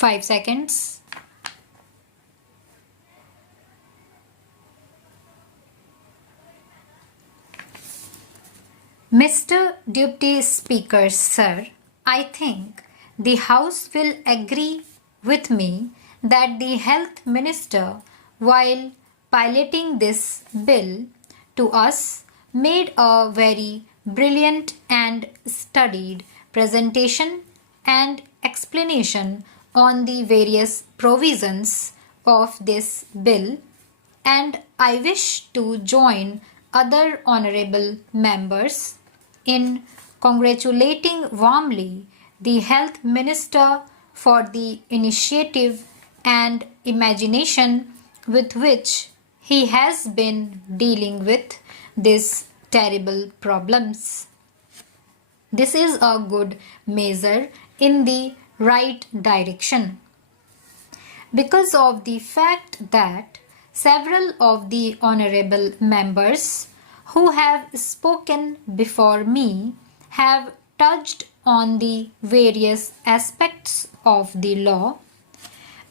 5 seconds. Mr. Deputy Speaker, sir, I think the House will agree with me that the Health Minister, while piloting this bill to us, made a very brilliant and studied presentation and explanation on the various provisions of this bill, and I wish to join other honorable members in congratulating warmly the Health Minister for the initiative and imagination with which he has been dealing with these terrible problems. This is a good measure in the right direction because of the fact that several of the honorable members who have spoken before me have touched on the various aspects of the law.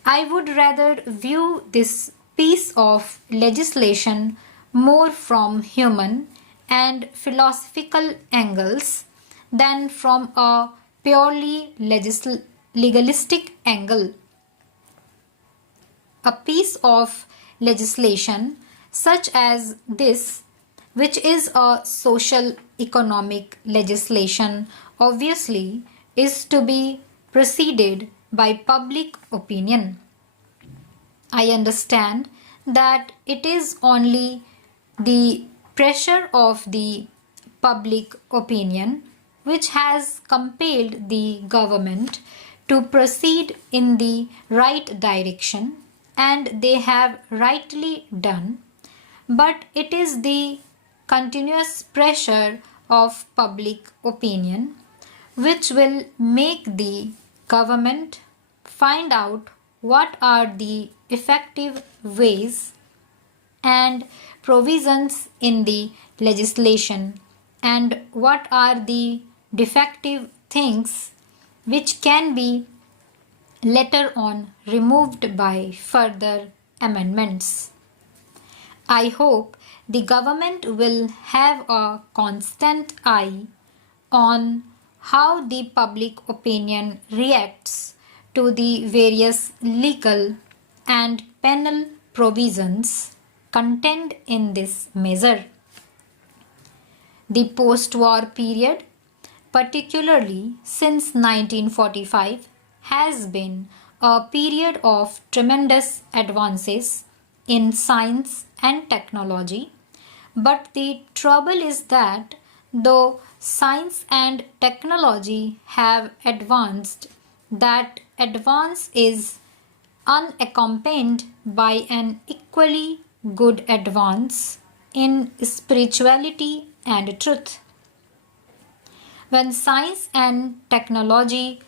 I would rather view this piece of legislation more from human and philosophical angles than from a purely legalistic angle. A piece of legislation such as this, which is a social economic legislation, obviously is to be preceded by public opinion. I understand that it is only the pressure of the public opinion which has compelled the government to proceed in the right direction, and they have rightly done, but it is the continuous pressure of public opinion which will make the government find out what are the effective ways and provisions in the legislation and what are the defective things which can be later on removed by further amendments. I hope the government will have a constant eye on how the public opinion reacts to the various legal and penal provisions contained in this measure. The post-war period, particularly since 1945, has been a period of tremendous advances in science and technology, but the trouble is that though science and technology have advanced, that advance is unaccompanied by an equally good advance in spirituality and truth. When science and technology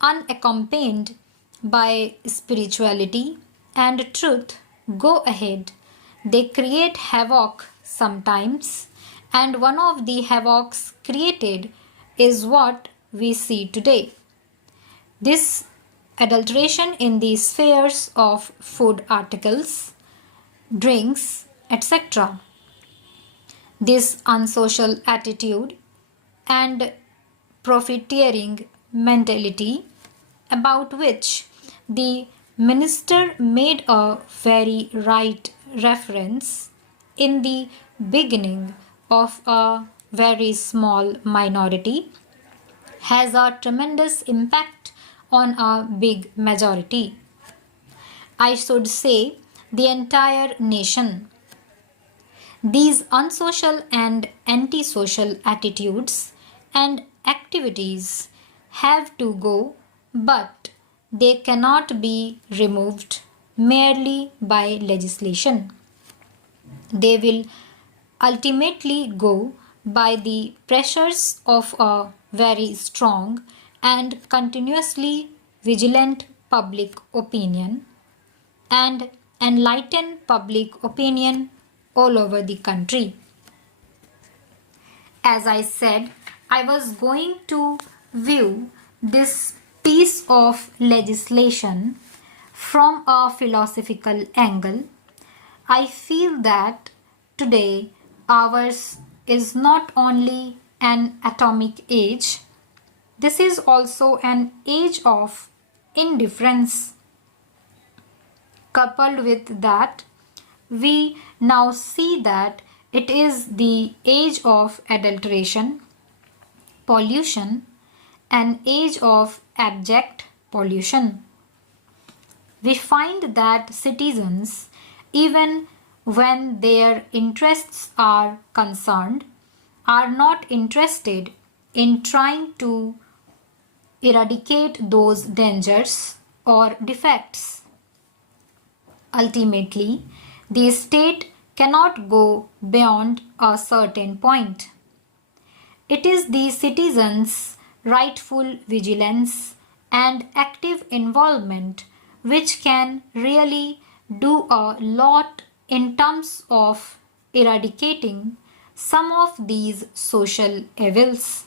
unaccompanied by spirituality and truth go ahead, they create havoc sometimes, and one of the havocs created is what we see today. This adulteration in the spheres of food articles, drinks, etc. This unsocial attitude and profiteering mentality about which the minister made a very right reference in the beginning of a very small minority has a tremendous impact on a big majority. I should say the entire nation. These unsocial and antisocial attitudes and activities have to go, but they cannot be removed merely by legislation. They will ultimately go by the pressures of a very strong and continuously vigilant public opinion and enlighten public opinion all over the country. As I said, I was going to view this piece of legislation from a philosophical angle, I feel that today ours is not only an atomic age, this is also an age of indifference. Coupled with that, we now see that it is the age of adulteration, pollution, an age of abject pollution. We find that citizens, even when their interests are concerned, are not interested in trying to eradicate those dangers or defects. Ultimately, the state cannot go beyond a certain point. It is the citizens' rightful vigilance and active involvement which can really do a lot in terms of eradicating some of these social evils.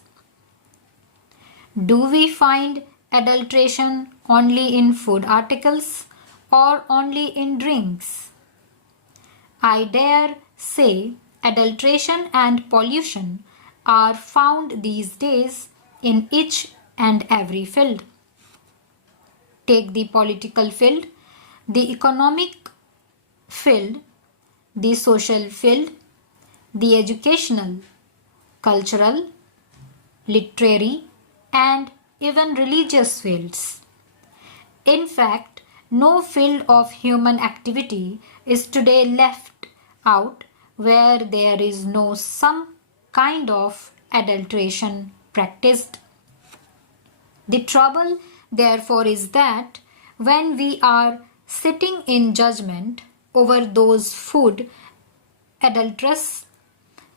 Do we find adulteration only in food articles or only in drinks? I dare say adulteration and pollution are found these days in each and every field. Take the political field, the economic field, the social field, the educational, cultural, literary, and even religious fields. In fact, no field of human activity is today left out where there is no some kind of adulteration practiced. The trouble, therefore, is that when we are sitting in judgment over those food adulterers,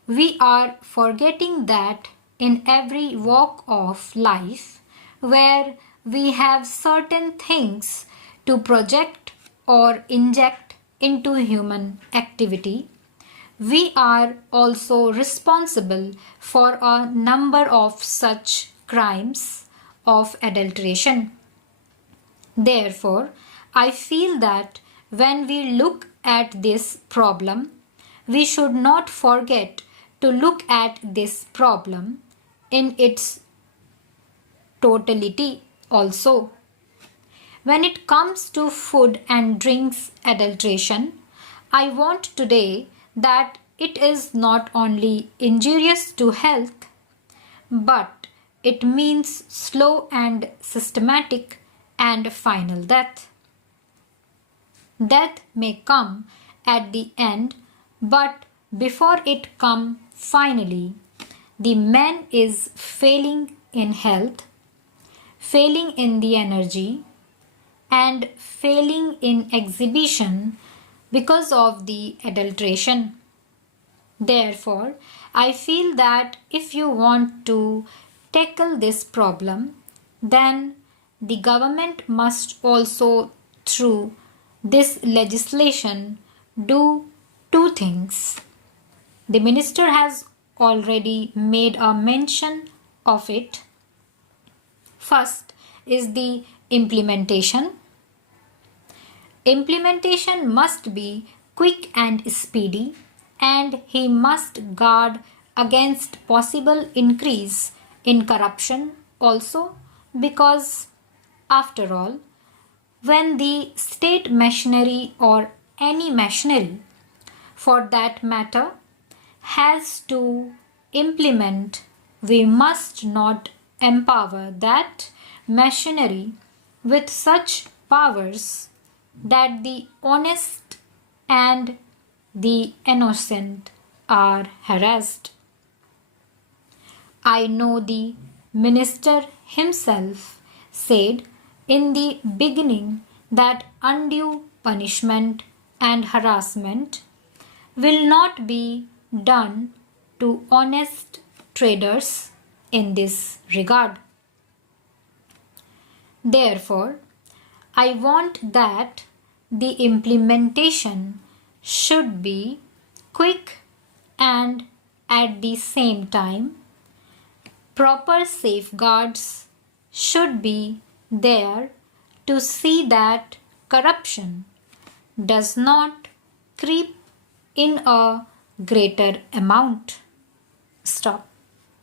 we are forgetting that in every walk of life where we have certain things to project or inject into human activity, we are also responsible for a number of such crimes of adulteration. Therefore, I feel that when we look at this problem, we should not forget to look at this problem in its totality also. When it comes to food and drinks adulteration, I want today that it is not only injurious to health, but it means slow and systematic and final death. Death may come at the end, but before it come finally, the man is failing in health, failing in the energy, and failing in exhibition because of the adulteration. Therefore, I feel that if you want to tackle this problem, then the government must also, through this legislation, do two things. The minister has already made a mention of it. First is the implementation. Implementation must be quick and speedy, and he must guard against possible increase in corruption also, because after all, when the state machinery or any machinery for that matter has to implement, we must not empower that machinery with such powers that the honest and the innocent are harassed. I know the minister himself said in the beginning that undue punishment and harassment will not be done to honest traders in this regard. Therefore, I want that the implementation should be quick and at the same time proper safeguards should be there to see that corruption does not creep in a greater amount. Stop.